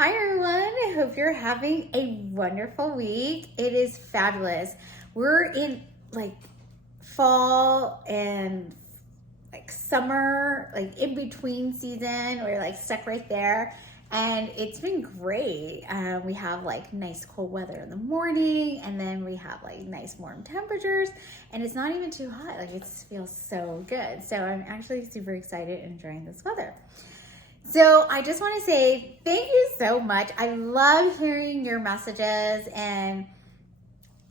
Hi everyone, I hope you're having a wonderful week. It is fabulous. We're in like fall and like summer, like in between season. We're like stuck right there and it's been great. We have like nice cold weather in the morning and then we have like nice warm temperatures and it's not even too hot. Like it feels so good. So I'm actually super excited and enjoying this weather. So I just want to say thank you so much. I love hearing your messages and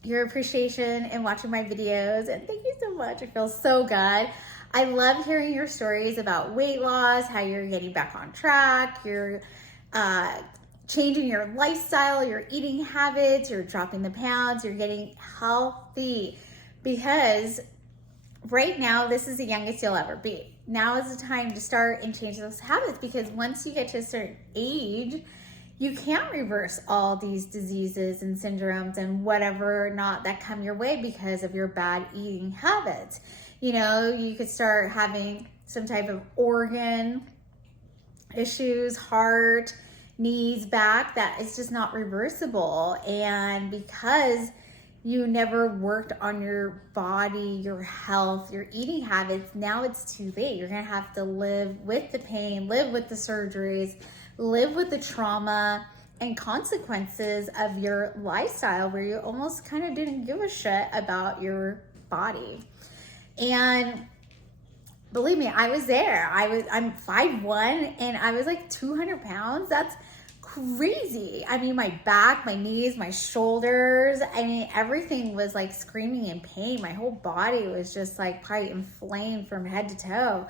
your appreciation and watching my videos. And thank you so much. It feels so good. I love hearing your stories about weight loss, how you're getting back on track, you're changing your lifestyle, your eating habits, you're dropping the pounds, you're getting healthy. Because right now, this is the youngest you'll ever be. Now is the time to start and change those habits, because once you get to a certain age, you can't reverse all these diseases and syndromes and whatever not that come your way because of your bad eating habits. You know, you could start having some type of organ issues, heart, knees, back, that is just not reversible. And because you never worked on your body, your health, your eating habits, now it's too late. You're gonna have to live with the pain, live with the surgeries, live with the trauma and consequences of your lifestyle where you almost kind of didn't give a shit about your body. And believe me, I was there. I'm 5'1" and I was like 200 pounds. That's crazy. I mean, my back, my knees, my shoulders, I mean, everything was like screaming in pain. My whole body was just like probably inflamed from head to toe.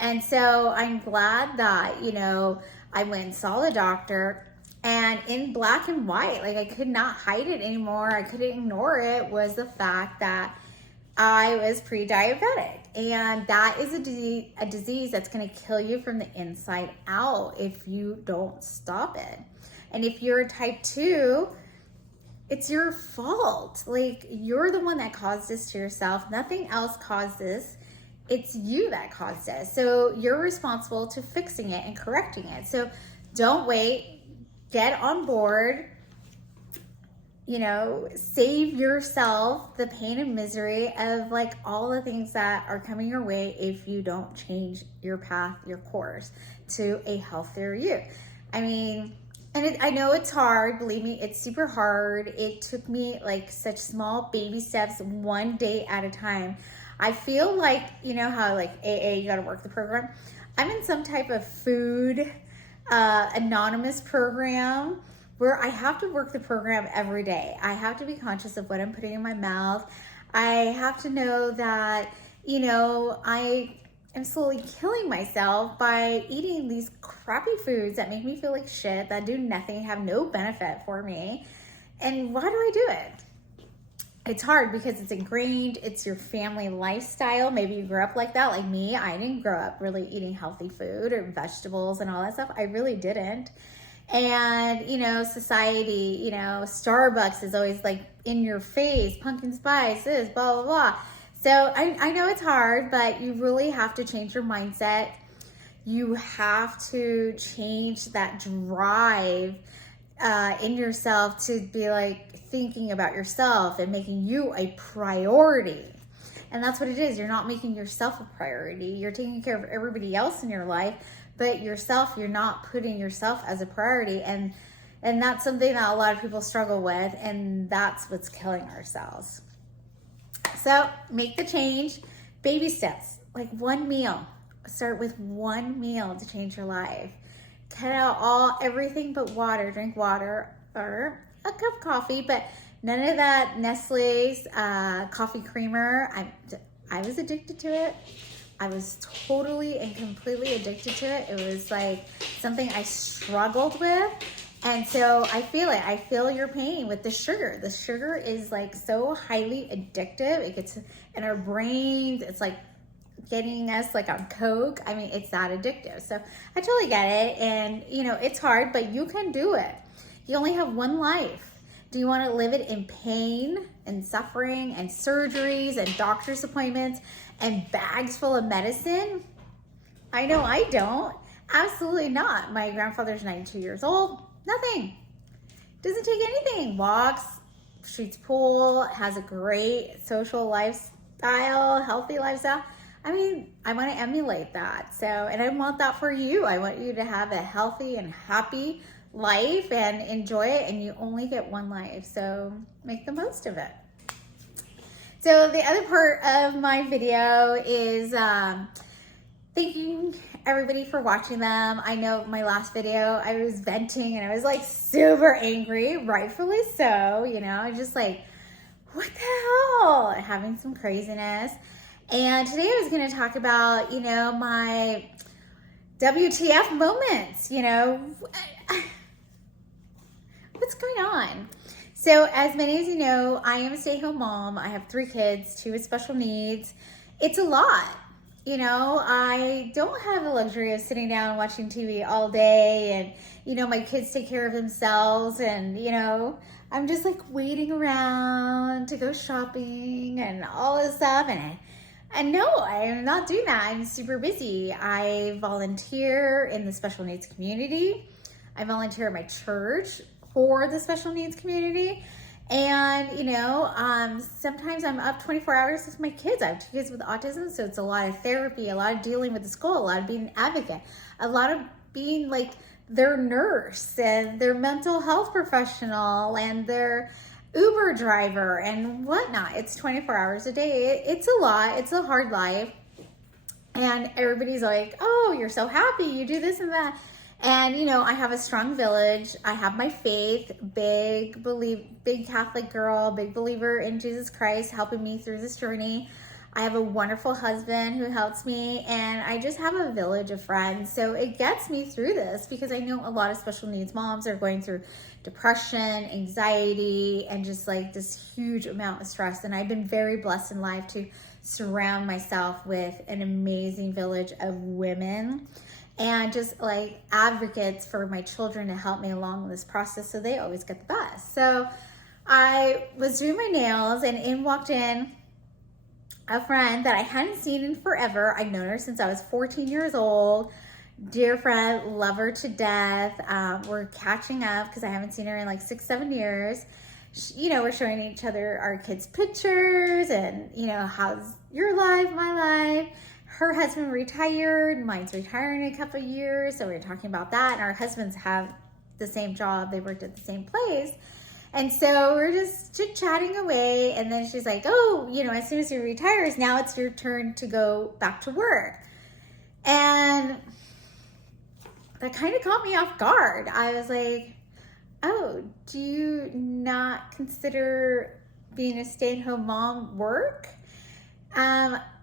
And so I'm glad that, you know, I went and saw the doctor, and in black and white, like I could not hide it anymore. I couldn't ignore it, was the fact that I was pre-diabetic, and that is a disease that's going to kill you from the inside out if you don't stop it. And if you're a type 2, it's your fault. Like, you're the one that caused this to yourself. Nothing else caused this. It's you that caused this. So you're responsible to fixing it and correcting it. So don't wait. Get on board. You know, save yourself the pain and misery of like all the things that are coming your way if you don't change your path, your course to a healthier you. I mean, and I know it's hard, believe me, it's super hard. It took me like such small baby steps, one day at a time. I feel like, you know how like AA, you gotta work the program. I'm in some type of food anonymous program where I have to work the program every day. I have to be conscious of what I'm putting in my mouth. I have to know that, you know, I am slowly killing myself by eating these crappy foods that make me feel like shit, that do nothing, have no benefit for me. And why do I do it? It's hard because it's ingrained, it's your family lifestyle. Maybe you grew up like that, like me. I didn't grow up really eating healthy food or vegetables and all that stuff. I really didn't. And, you know, society, you know, Starbucks is always like in your face, pumpkin spice, this, blah, blah, blah. So I know it's hard, but you really have to change your mindset. You have to change that drive in yourself to be like thinking about yourself and making you a priority. And that's what it is. You're not making yourself a priority. You're taking care of everybody else in your life, but yourself, you're not putting yourself as a priority. And that's something that a lot of people struggle with, and that's what's killing ourselves. So make the change, baby steps, like one meal. Start with one meal to change your life. Cut out everything but water. Drink water or a cup of coffee, but none of that Nestle's coffee creamer. I was addicted to it. I was totally and completely addicted to it. It was like something I struggled with. And so I feel it. I feel your pain with the sugar. The sugar is like so highly addictive. It gets in our brains. It's like getting us like on Coke. I mean, it's that addictive. So I totally get it. And you know, it's hard, but you can do it. You only have one life. Do you want to live it in pain and suffering and surgeries and doctor's appointments and bags full of medicine? I know I don't. Absolutely not. My grandfather's 92 years old. Nothing. Doesn't take anything. Walks, shoots pool, has a great social lifestyle, healthy lifestyle. I mean, I want to emulate that. So, and I want that for you. I want you to have a healthy and happy life and enjoy it. And you only get one life. So make the most of it. So the other part of my video is thanking everybody for watching them. I know my last video, I was venting and I was like super angry, rightfully so, you know, I just like, what the hell? Having some craziness. And today I was going to talk about, you know, my WTF moments, you know, what's going on? So as many as you know, I am a stay-at-home mom. I have 3 kids, 2 with special needs. It's a lot. You know, I don't have the luxury of sitting down and watching TV all day and, you know, my kids take care of themselves and, you know, I'm just like waiting around to go shopping and all this stuff. And no, I am not doing that. I'm super busy. I volunteer in the special needs community. I volunteer at my church for the special needs community. And, you know, sometimes I'm up 24 hours with my kids. I have 2 kids with autism, so it's a lot of therapy, a lot of dealing with the school, a lot of being an advocate, a lot of being like their nurse and their mental health professional and their Uber driver and whatnot. It's 24 hours a day. It's a lot. It's a hard life. And everybody's like, oh, you're so happy. You do this and that. And, you know, I have a strong village. I have my faith, big Catholic girl, big believer in Jesus Christ, helping me through this journey. I have a wonderful husband who helps me, and I just have a village of friends. So it gets me through this because I know a lot of special needs moms are going through depression, anxiety, and just like this huge amount of stress. And I've been very blessed in life to surround myself with an amazing village of women and just like advocates for my children to help me along this process so they always get the best. So I was doing my nails and in walked in a friend that I hadn't seen in forever. I've known her since I was 14 years old. Dear friend, love her to death. We're catching up because I haven't seen her in like 6-7 years. You know, we're showing each other our kids' pictures and, you know, how's your life, my life. Her husband retired, mine's retiring in a couple of years, so we were talking about that, and our husbands have the same job, they worked at the same place, and so we're just chit-chatting away, and then she's like, oh, you know, as soon as he retires, now it's your turn to go back to work, and that kind of caught me off guard. I was like, oh, do you not consider being a stay-at-home mom work?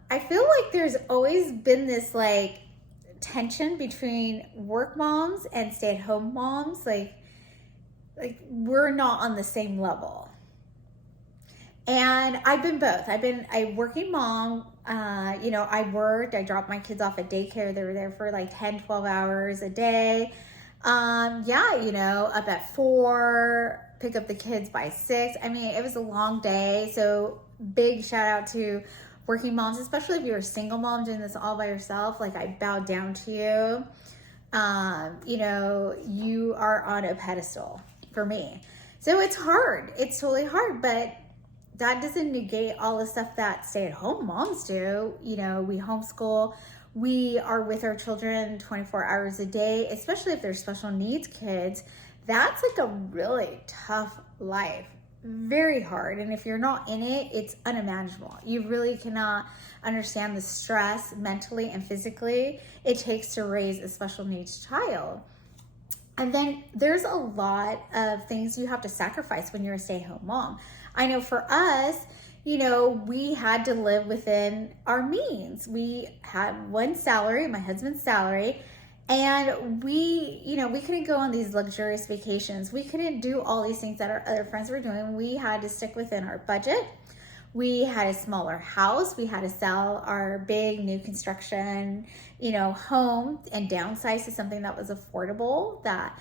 I feel like there's always been this like tension between work moms and stay-at-home moms. Like we're not on the same level. And I've been both. I've been a working mom. You know, I worked, I dropped my kids off at daycare. They were there for like 10, 12 hours a day. Yeah, you know, up at 4, pick up the kids by 6. I mean, it was a long day. So big shout out to working moms, especially if you're a single mom doing this all by yourself. Like, I bow down to you. You know, you are on a pedestal for me. So it's hard. It's totally hard, but that doesn't negate all the stuff that stay-at-home moms do. You know, we homeschool. We are with our children 24 hours a day, especially if they're special needs kids. That's like a really tough life. Very hard. And if you're not in it, it's unimaginable. You really cannot understand the stress mentally and physically it takes to raise a special needs child. And then there's a lot of things you have to sacrifice when you're a stay-at-home mom. I know for us, you know, we had to live within our means. We had one salary, my husband's salary, and we, you know, we couldn't go on these luxurious vacations. We couldn't do all these things that our other friends were doing. We had to stick within our budget. We had a smaller house. We had to sell our big new construction, you know, home and downsize to something that was affordable that,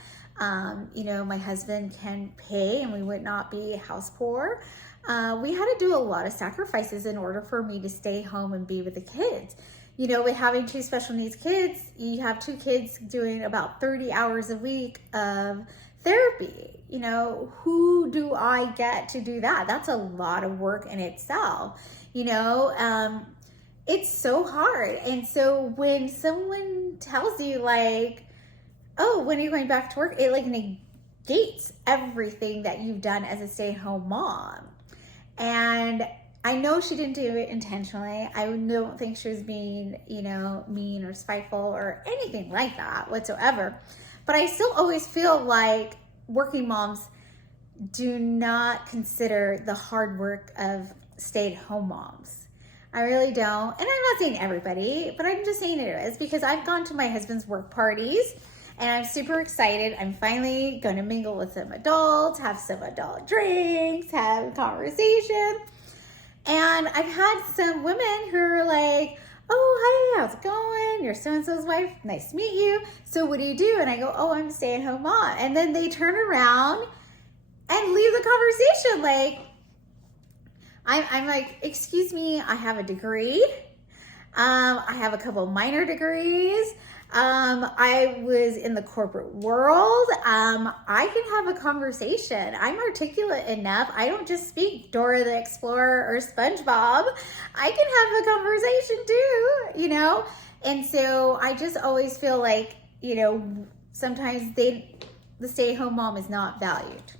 you know, my husband can pay and we would not be house poor. We had to do a lot of sacrifices in order for me to stay home and be with the kids. You know, with having 2 special needs kids, you have 2 kids doing about 30 hours a week of therapy. You know, who do I get to do that? That's a lot of work in itself. You know, it's so hard. And so when someone tells you like, oh, when are you going back to work? It like negates everything that you've done as a stay-at-home mom. And I know she didn't do it intentionally. I don't think she was being, you know, mean or spiteful or anything like that whatsoever. But I still always feel like working moms do not consider the hard work of stay-at-home moms. I really don't. And I'm not saying everybody, but I'm just saying it is, because I've gone to my husband's work parties and I'm super excited. I'm finally going to mingle with some adults, have some adult drinks, have a conversation. And I've had some women who are like, oh, hey, how's it going? You're so-and-so's wife. Nice to meet you. So what do you do? And I go, oh, I'm a stay-at-home mom. And then they turn around and leave the conversation. Like, I'm like, excuse me, I have a degree. I have a couple minor degrees. I was in the corporate world. I can have a conversation. I'm articulate enough. I don't just speak Dora the Explorer or SpongeBob. I can have a conversation too, you know? And so I just always feel like, you know, sometimes the stay-at-home mom is not valued.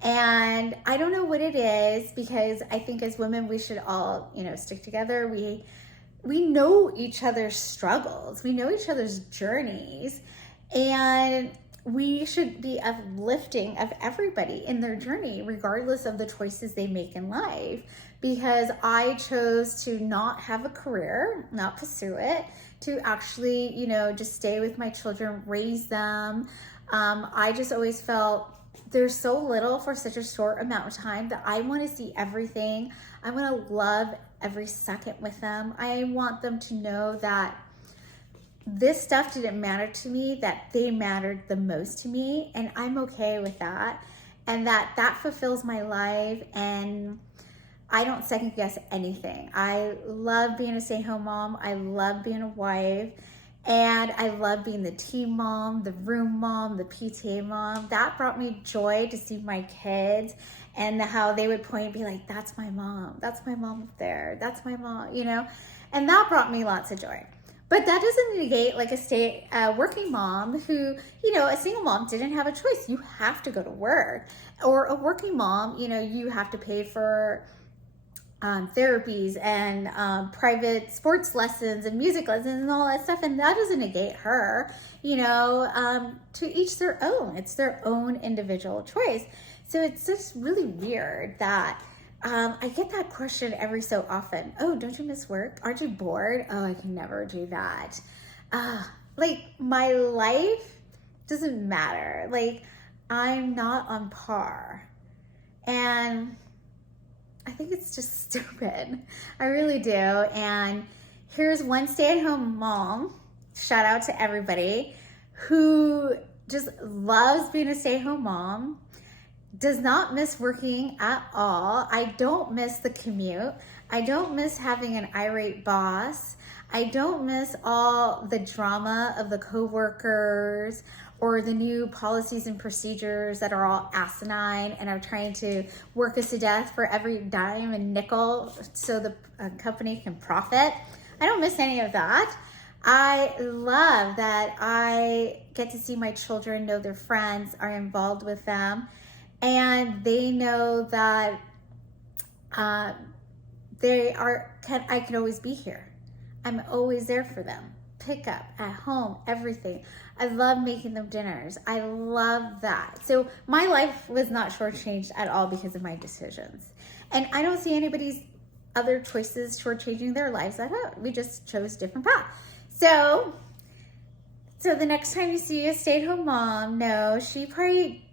And I don't know what it is, because I think as women, we should all, you know, stick together. We know each other's struggles. We know each other's journeys, and we should be uplifting of everybody in their journey, regardless of the choices they make in life. Because I chose to not have a career, not pursue it, to actually, you know, just stay with my children, raise them. I just always felt there's so little for such a short amount of time that I want to see everything. I want to love every second with them. I want them to know that this stuff didn't matter to me, that they mattered the most to me, and I'm okay with that, and that fulfills my life, and I don't second guess anything. I love being a stay-at-home mom. I love being a wife. And I love being the team mom, the room mom, the PTA mom. That brought me joy to see my kids and how they would point and be like, that's my mom. That's my mom up there. That's my mom, you know? And that brought me lots of joy. But that doesn't negate like a working mom who, you know, a single mom didn't have a choice. You have to go to work. Or a working mom, you know, you have to pay for therapies and private sports lessons and music lessons and all that stuff, and that doesn't negate her, you know. To each their own. It's their own individual choice. So it's just really weird that I get that question every so often. Oh, don't you miss work? Aren't you bored? Oh, I can never do that. Like, my life doesn't matter. Like, I'm not on par. And I think it's just stupid. I really do. And here's one stay-at-home mom, shout out to everybody, who just loves being a stay-at-home mom, does not miss working at all. I don't miss the commute. I don't miss having an irate boss. I don't miss all the drama of the coworkers or the new policies and procedures that are all asinine and are trying to work us to death for every dime and nickel so the company can profit. I don't miss any of that. I love that I get to see my children, know their friends, are involved with them, and they know that I can always be here. I'm always there for them. Pick up, at home, everything. I love making them dinners. I love that. So my life was not shortchanged at all because of my decisions. And I don't see anybody's other choices shortchanging their lives at all. We just chose different paths. So the next time you see a stay-at-home mom, no, she probably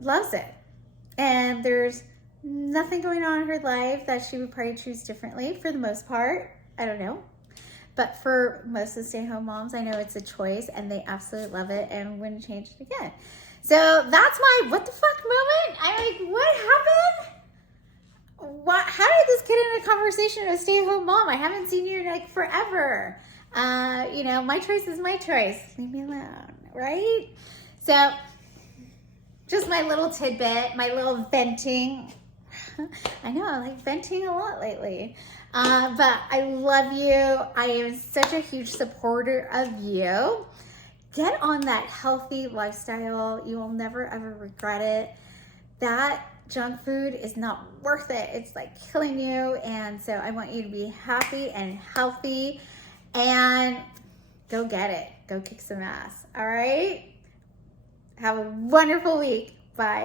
loves it. And there's nothing going on in her life that she would probably choose differently for the most part. I don't know. But for most of the stay-at-home moms, I know it's a choice and they absolutely love it and wouldn't change it again. So that's my what the fuck moment. I'm like, what happened? How did this get in a conversation with a stay-at-home mom? I haven't seen you in like forever. You know, my choice is my choice. Leave me alone, right? So just my little tidbit, my little venting. I know, I like venting a lot lately. But I love you. I am such a huge supporter of you. Get on that healthy lifestyle. You will never ever regret it. That junk food is not worth it. It's like killing you. And so I want you to be happy and healthy and go get it. Go kick some ass. All right? Have a wonderful week. Bye.